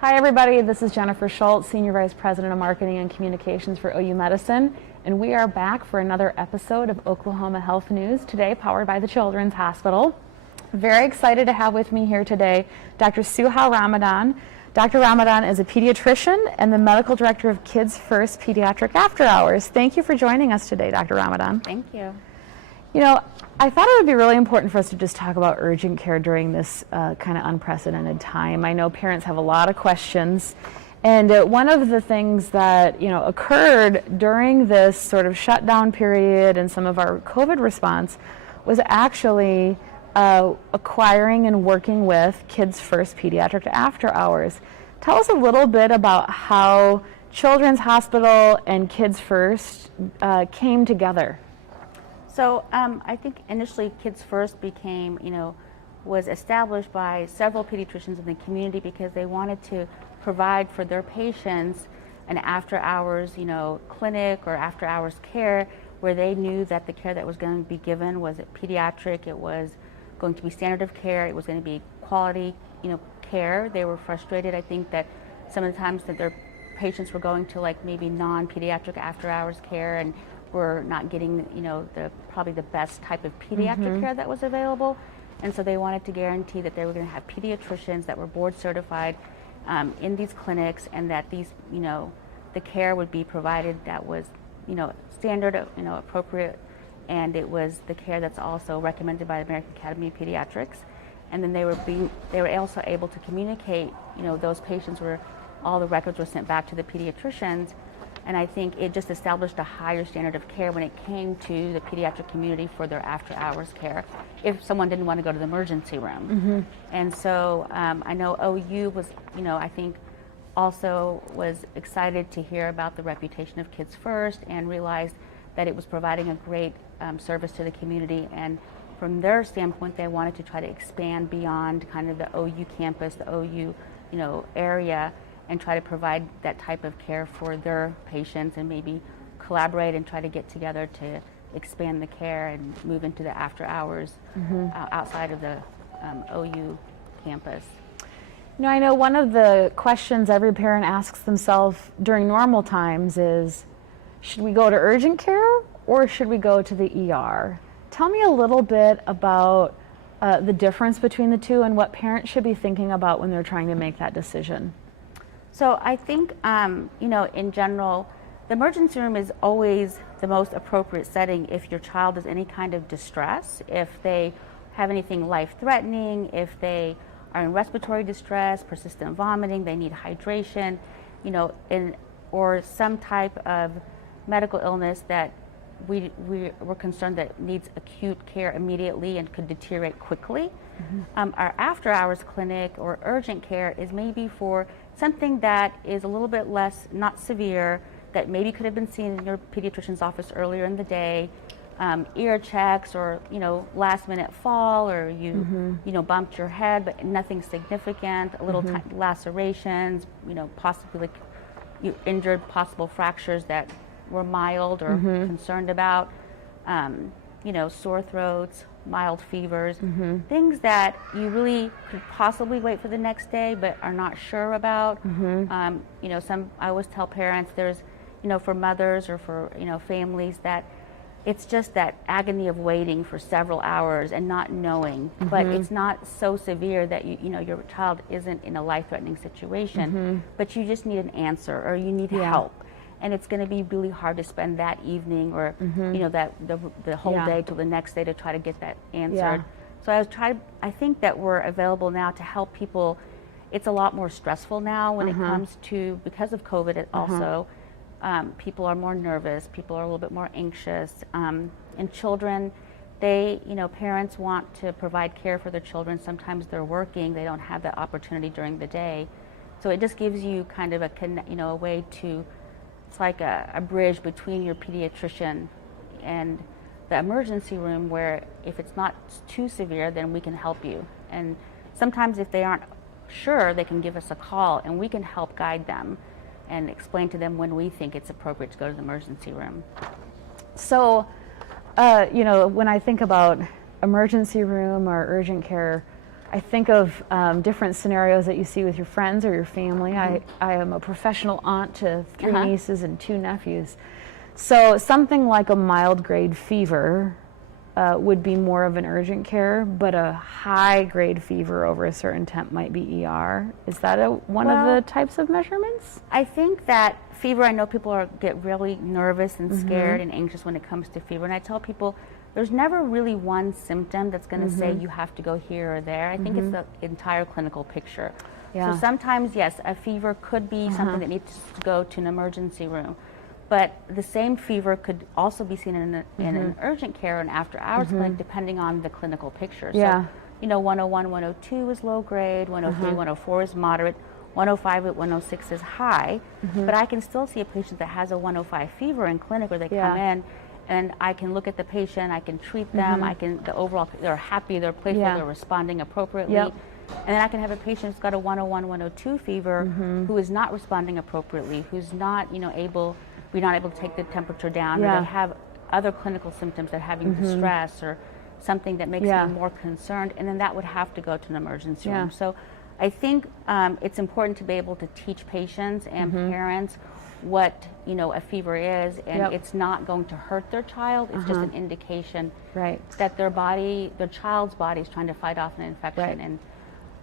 Hi everybody, this is Jennifer Schultz, Senior Vice President of Marketing and Communications for OU Medicine, and we are back for another episode of Oklahoma Health News, today powered by the Children's Hospital. Very excited to have with me here today Dr. Suhal Ramadan. Dr. Ramadan is a pediatrician and the Medical Director of Kids First Pediatric After Hours. Thank you for joining us today, Dr. Ramadan. Thank you. You know, I thought it would be really important for us to just talk about urgent care during this kind of unprecedented time. I know parents have a lot of questions, and one of the things that occurred during this sort of shutdown period and some of our COVID response was actually acquiring and working with Kids First Pediatric After Hours. Tell us a little bit about how Children's Hospital and Kids First came together. So I think initially Kids First was established by several pediatricians in the community because they wanted to provide for their patients an after-hours, clinic or after-hours care where they knew that the care that was going to be given was pediatric, it was going to be standard of care, it was going to be quality, care. They were frustrated, I think, that some of the times that their patients were going to maybe non-pediatric after-hours care and were not getting, probably the best type of pediatric care that was available. And so they wanted to guarantee that they were going to have pediatricians that were board certified in these clinics, and that these, the care would be provided that was, standard, appropriate, and it was the care that's also recommended by the American Academy of Pediatrics. And then they were also able to communicate, those patients where all the records were sent back to the pediatricians. And I think it just established a higher standard of care when it came to the pediatric community for their after-hours care if someone didn't want to go to the emergency room. And so I know OU was, I think also was excited to hear about the reputation of Kids First and realized that it was providing a great service to the community. And from their standpoint, they wanted to try to expand beyond kind of the OU campus, the OU, area, and try to provide that type of care for their patients and maybe collaborate and try to get together to expand the care and move into the after hours outside of the OU campus. I know one of the questions every parent asks themselves during normal times is, should we go to urgent care or should we go to the ER? Tell me a little bit about the difference between the two and what parents should be thinking about when they're trying to make that decision. So I think, in general, the emergency room is always the most appropriate setting if your child is any kind of distress, if they have anything life-threatening, if they are in respiratory distress, persistent vomiting, they need hydration, or some type of medical illness that we're concerned that needs acute care immediately and could deteriorate quickly. Our after-hours clinic or urgent care is maybe for something that is a little bit less, not severe, that maybe could have been seen in your pediatrician's office earlier in the day, ear checks or, last minute fall, or you bumped your head, but nothing significant, a little lacerations, possibly you injured possible fractures that were mild or concerned about, sore throats, mild fevers, things that you really could possibly wait for the next day but are not sure about. I always tell parents there's, for mothers or for, families, that it's just that agony of waiting for several hours and not knowing, but it's not so severe that your child isn't in a life-threatening situation, but you just need an answer or you need help. And it's going to be really hard to spend that evening or that the whole day till the next day to try to get that answered. So I think that we're available now to help people. It's a lot more stressful now when it comes to, because of COVID also, people are more nervous, people are a little bit more anxious, and children, parents want to provide care for their children. Sometimes they're working, they don't have that opportunity during the day. So it just gives you kind of a way to, it's like a bridge between your pediatrician and the emergency room, where if it's not too severe, then we can help you. And sometimes if they aren't sure, they can give us a call and we can help guide them and explain to them when we think it's appropriate to go to the emergency room. So, when I think about emergency room or urgent care, I think of different scenarios that you see with your friends or your family. I am a professional aunt to 3 nieces and 2 nephews. So something like a mild grade fever would be more of an urgent care, but a high grade fever over a certain temp might be ER. Is that one of the types of measurements? I think that fever, I know people get really nervous and scared and anxious when it comes to fever. And I tell people there's never really one symptom that's going to say you have to go here or there. I think it's the entire clinical picture. Yeah. So sometimes, yes, a fever could be something that needs to go to an emergency room. But the same fever could also be seen in an urgent care or an after-hours clinic, depending on the clinical picture. Yeah. So, you know, 101, 102 is low grade, 103, 104 is moderate, 105 at 106 is high. But I can still see a patient that has a 105 fever in clinic where they come in, and I can look at the patient, I can treat them, they're happy, they're playful, they're responding appropriately. And then I can have a patient who's got a 101, 102 fever who is not responding appropriately, who's not, we're not able to take the temperature down, or they have other clinical symptoms, they're having distress or something that makes me more concerned, and then that would have to go to an emergency room. So I think it's important to be able to teach patients and parents what a fever is, and it's not going to hurt their child. It's just an indication that their child's body is trying to fight off an infection. And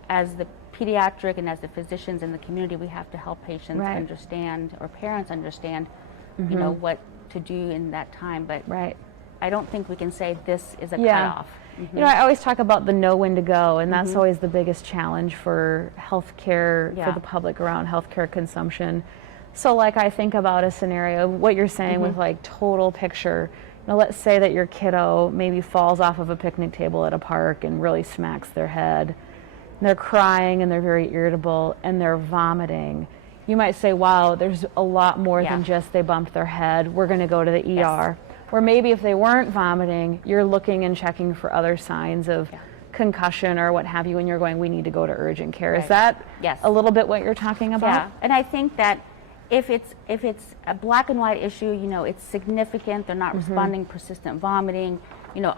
as the pediatric and as the physicians in the community, we have to help patients understand, or parents understand, what to do in that time. But I don't think we can say this is a cutoff. I always talk about the know when to go, and that's always the biggest challenge for healthcare, for the public around healthcare consumption. So like I think about a scenario, what you're saying with like total picture. Let's say that your kiddo maybe falls off of a picnic table at a park and really smacks their head. And they're crying and they're very irritable and they're vomiting. You might say, wow, there's a lot more than just they bumped their head. We're going to go to the ER. Or maybe if they weren't vomiting, you're looking and checking for other signs of concussion or what have you, and you're going, we need to go to urgent care. Is that a little bit what you're talking about? Yeah, and I think that if it's a black and white issue, it's significant, they're not responding, persistent vomiting,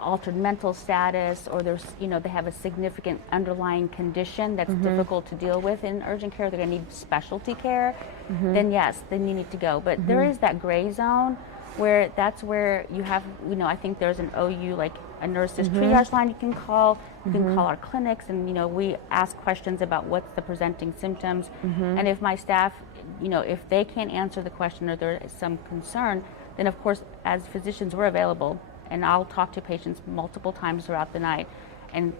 altered mental status, or there's, they have a significant underlying condition that's difficult to deal with in urgent care, they're going to need specialty care, then yes, then you need to go. But there is that gray zone where that's where you have, I think there's an OU, like a nurse's triage line you can call. You can call our clinics, and we ask questions about what's the presenting symptoms. And if my staff, if they can't answer the question or there is some concern, then of course as physicians we're available, and I'll talk to patients multiple times throughout the night and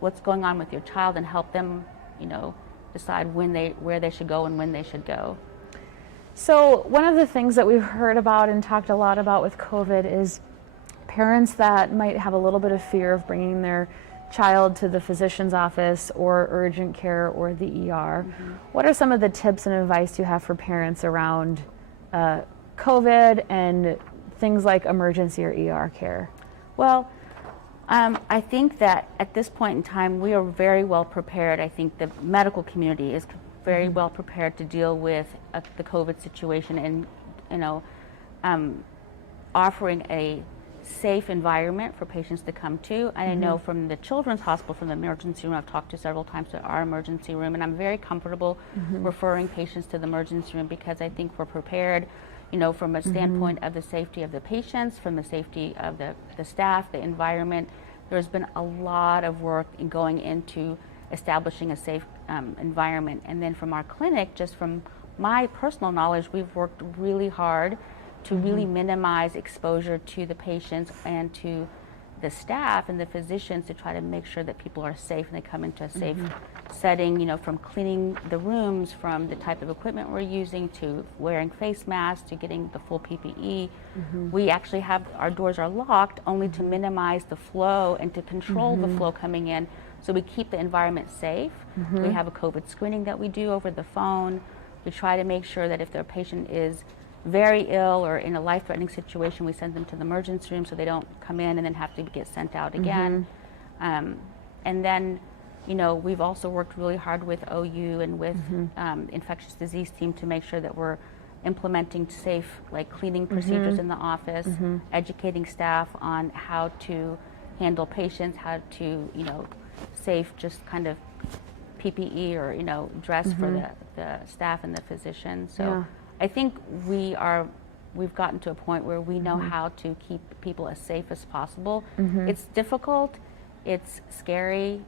what's going on with your child and help them, decide where they should go and when they should go. So one of the things that we've heard about and talked a lot about with COVID is parents that might have a little bit of fear of bringing their child to the physician's office or urgent care or the ER. What are some of the tips and advice you have for parents around COVID and things like emergency or ER care? Well, I think that at this point in time, we are very well prepared. I think the medical community is very well prepared to deal with the COVID situation, and offering a safe environment for patients to come to. And I know from the Children's Hospital, from the emergency room, I've talked to several times to our emergency room, and I'm very comfortable referring patients to the emergency room because I think we're prepared, from a standpoint of the safety of the patients, from the safety of the staff, the environment. There's been a lot of work in going into establishing a safe environment. And then from our clinic, just from my personal knowledge, we've worked really hard to really minimize exposure to the patients and to the staff and the physicians to try to make sure that people are safe and they come into a safe setting, from cleaning the rooms, from the type of equipment we're using, to wearing face masks, to getting the full PPE. We actually have, our doors are locked only to minimize the flow and to control the flow coming in, so we keep the environment safe. We have a COVID screening that we do over the phone. We try to make sure that if their patient is very ill or in a life-threatening situation, we send them to the emergency room so they don't come in and then have to get sent out again. And then, we've also worked really hard with OU and with infectious disease team to make sure that we're implementing safe, like cleaning procedures in the office, educating staff on how to handle patients, how to, safe, just kind of PPE or, you know, dress for the staff and the physicians. So Yeah. I think we've gotten to a point where we know how to keep people as safe as possible. It's difficult, it's scary,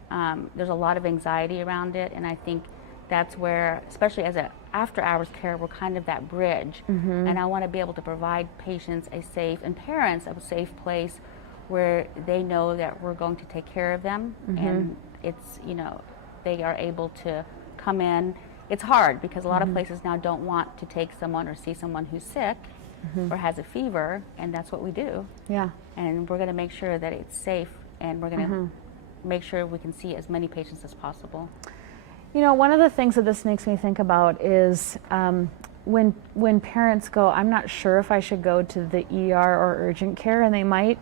there's a lot of anxiety around it, and I think that's where, especially as a after hours care, we're kind of that bridge. And I want to be able to provide patients a safe, and parents a safe place where they know that we're going to take care of them, and it's, you know, they are able to come in. It's hard because a lot of places now don't want to take someone or see someone who's sick or has a fever, and that's what we do. Yeah. And we're going to make sure that it's safe, and we're going to make sure we can see as many patients as possible. You know, one of the things that this makes me think about is when parents go, I'm not sure if I should go to the ER or urgent care, and they might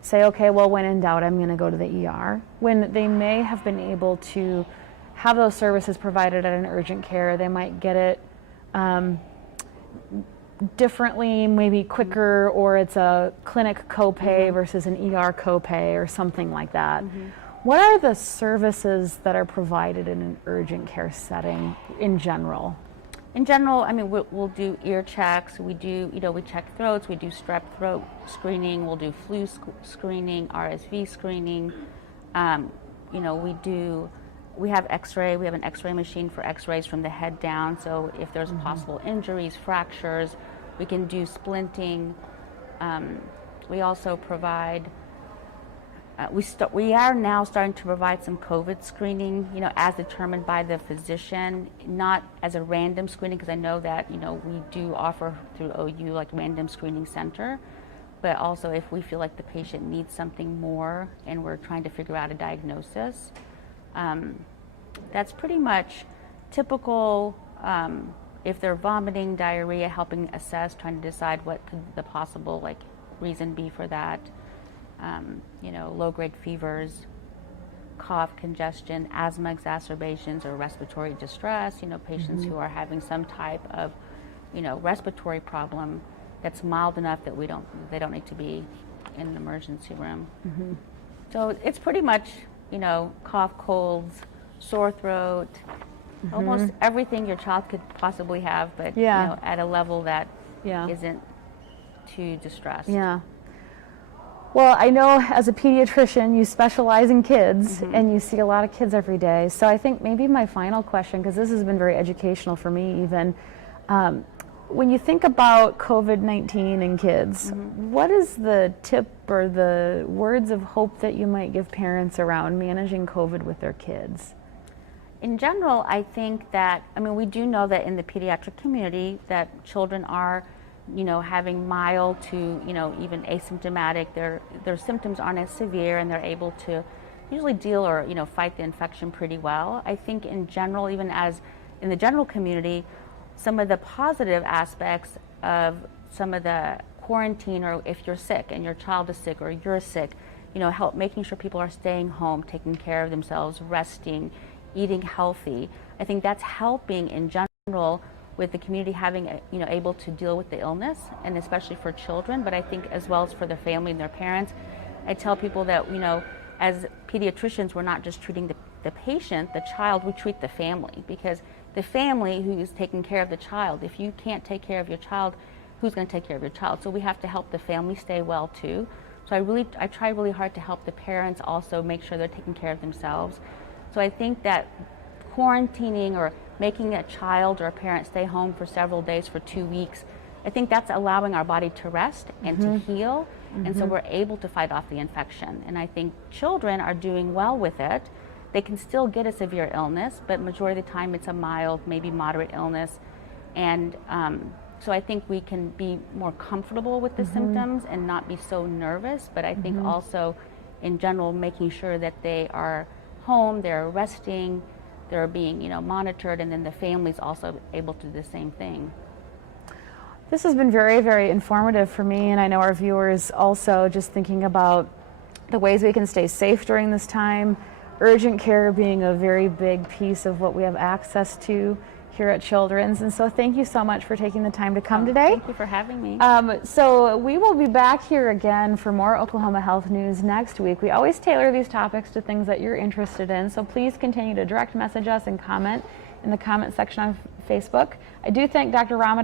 say, okay, well, when in doubt, I'm going to go to the ER, when they may have been able to have those services provided at an urgent care. They might get it differently, maybe quicker, or it's a clinic copay versus an ER copay or something like that. What are the services that are provided in an urgent care setting in general? In general, I mean, we'll do ear checks. We do, you know, we check throats. We do strep throat screening. We'll do flu screening, RSV screening. You know, we have X-ray. We have an X-ray machine for X-rays from the head down. So if there's possible injuries, fractures, we can do splinting. We also provide. We are now starting to provide some COVID screening, you know, as determined by the physician, not as a random screening, because I know that, you know, we do offer through OU like random screening center, but also if we feel like the patient needs something more and we're trying to figure out a diagnosis. That's pretty much typical. If they're vomiting, diarrhea, helping assess, trying to decide what could the possible like reason be for that. You know, low-grade fevers, cough, congestion, asthma exacerbations, or respiratory distress. You know, patients who are having some type of, you know, respiratory problem that's mild enough that they don't need to be in an emergency room. So it's pretty much, you know, cough, colds, sore throat, almost everything your child could possibly have, but you know, at a level that isn't too distressed. Yeah. Well, I know as a pediatrician, you specialize in kids and you see a lot of kids every day. So I think maybe my final question, because this has been very educational for me even, when you think about COVID-19 in kids, what is the tip or the words of hope that you might give parents around managing COVID with their kids? In general, I think that, I mean, we do know that in the pediatric community that children are, you know, having mild to, you know, even asymptomatic. Their symptoms aren't as severe, and they're able to usually deal or, you know, fight the infection pretty well. I think in general, even as in the general community, some of the positive aspects of some of the quarantine, or if you're sick and your child is sick or you're sick, you know, help making sure people are staying home, taking care of themselves, resting, eating healthy. I think that's helping in general with the community having, you know, able to deal with the illness, and especially for children, but I think as well as for their family and their parents. I tell people that, you know, as pediatricians, we're not just treating the patient, the child, we treat the family, because the family who is taking care of the child, if you can't take care of your child, who's going to take care of your child? So we have to help the family stay well too. So I try really hard to help the parents also make sure they're taking care of themselves. So I think that quarantining or making a child or a parent stay home for several days, for 2 weeks, I think that's allowing our body to rest and to heal, and so we're able to fight off the infection. And I think children are doing well with it. They can still get a severe illness, but majority of the time it's a mild, maybe moderate illness. And so I think we can be more comfortable with the symptoms and not be so nervous, but I think also in general making sure that they are home, they're resting, they're being, you know, monitored, and then the family's also able to do the same thing. This has been very, very informative for me, and I know our viewers also, just thinking about the ways we can stay safe during this time, urgent care being a very big piece of what we have access to here at Children's. And so thank you so much for taking the time to come today. Thank you for having me. So we will be back here again for more Oklahoma health news next week. We always tailor these topics to things that you're interested in, so please continue to direct message us and comment in the comment section on Facebook. I do thank Dr. Ramadan